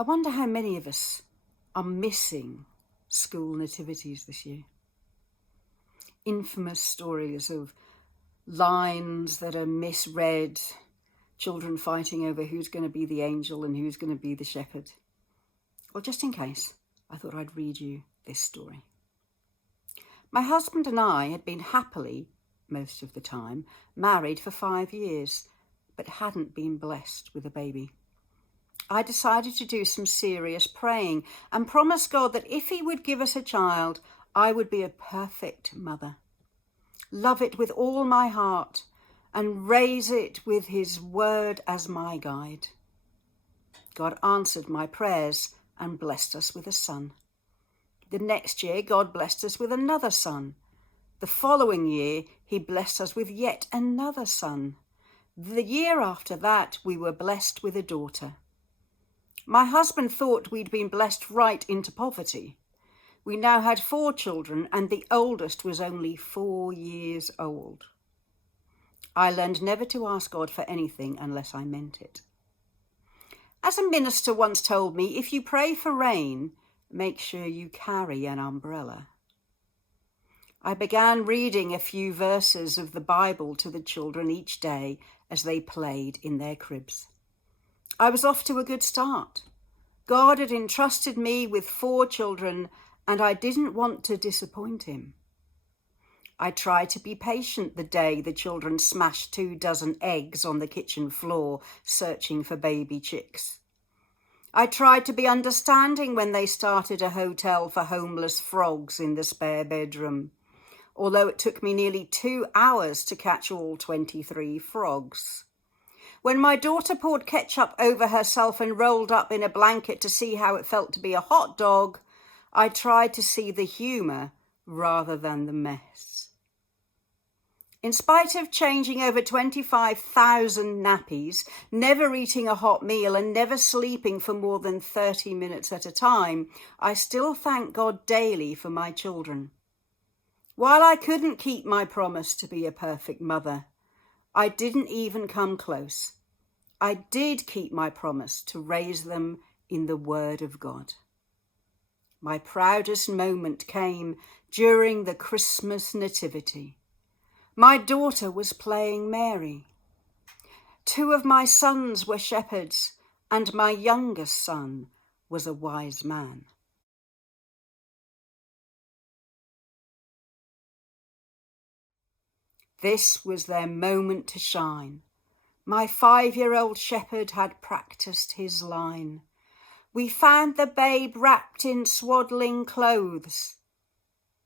I wonder how many of us are missing school nativities this year. Infamous stories of lines that are misread, children fighting over who's going to be the angel and who's going to be the shepherd. Well, just in case, I thought I'd read you this story. My husband and I had been happily, most of the time, married for 5 years, but hadn't been blessed with a baby. I decided to do some serious praying and promise God that if he would give us a child, I would be a perfect mother, love it with all my heart, and raise it with his word as my guide. God answered my prayers and blessed us with a son. The next year, God blessed us with another son. The following year, he blessed us with yet another son. The year after that, we were blessed with a daughter. My husband thought we'd been blessed right into poverty. We now had 4 children, and the oldest was only 4 years old. I learned never to ask God for anything unless I meant it. As a minister once told me, if you pray for rain, make sure you carry an umbrella. I began reading a few verses of the Bible to the children each day as they played in their cribs. I was off to a good start. God had entrusted me with 4 children, and I didn't want to disappoint him. I tried to be patient the day the children smashed 2 dozen eggs on the kitchen floor, searching for baby chicks. I tried to be understanding when they started a hotel for homeless frogs in the spare bedroom, although it took me nearly 2 hours to catch all 23 frogs. When my daughter poured ketchup over herself and rolled up in a blanket to see how it felt to be a hot dog, I tried to see the humour rather than the mess. In spite of changing over 25,000 nappies, never eating a hot meal and never sleeping for more than 30 minutes at a time, I still thank God daily for my children. While I couldn't keep my promise to be a perfect mother, I didn't even come close. I did keep my promise to raise them in the Word of God. My proudest moment came during the Christmas Nativity. My daughter was playing Mary. 2 of my sons were shepherds, and my youngest son was a wise man. This was their moment to shine. My 5-year-old shepherd had practiced his line. We found the babe wrapped in swaddling clothes,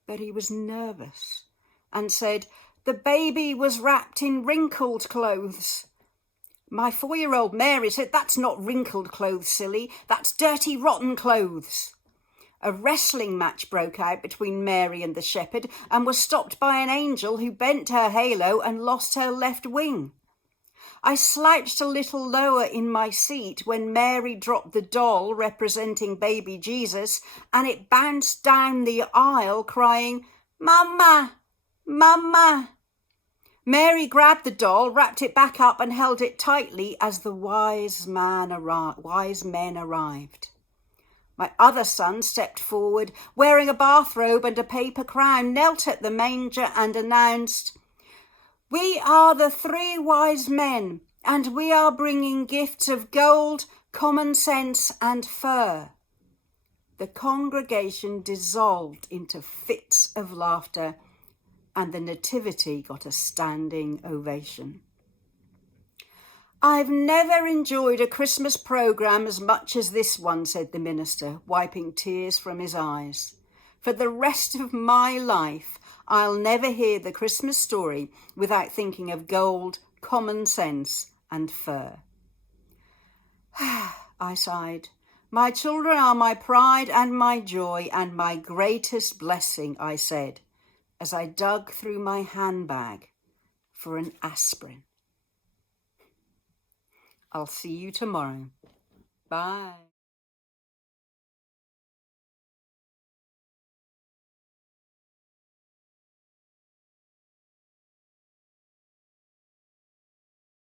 but he was nervous and said, "The baby was wrapped in wrinkled clothes." My 4-year-old Mary said, "That's not wrinkled clothes, silly. That's dirty, rotten clothes." A wrestling match broke out between Mary and the shepherd and was stopped by an angel who bent her halo and lost her left wing. I slouched a little lower in my seat when Mary dropped the doll representing baby Jesus, and it bounced down the aisle crying, "Mama, Mama." Mary grabbed the doll, wrapped it back up and held it tightly as the wise men arrived. My other son stepped forward, wearing a bathrobe and a paper crown, knelt at the manger and announced, "We are the 3 wise men, and we are bringing gifts of gold, common sense, and fur." The congregation dissolved into fits of laughter, and the nativity got a standing ovation. "I've never enjoyed a Christmas programme as much as this one," said the minister, wiping tears from his eyes. "For the rest of my life, I'll never hear the Christmas story without thinking of gold, common sense, and fur." I sighed. "My children are my pride and my joy and my greatest blessing," I said, as I dug through my handbag for an aspirin. I'll see you tomorrow. Bye.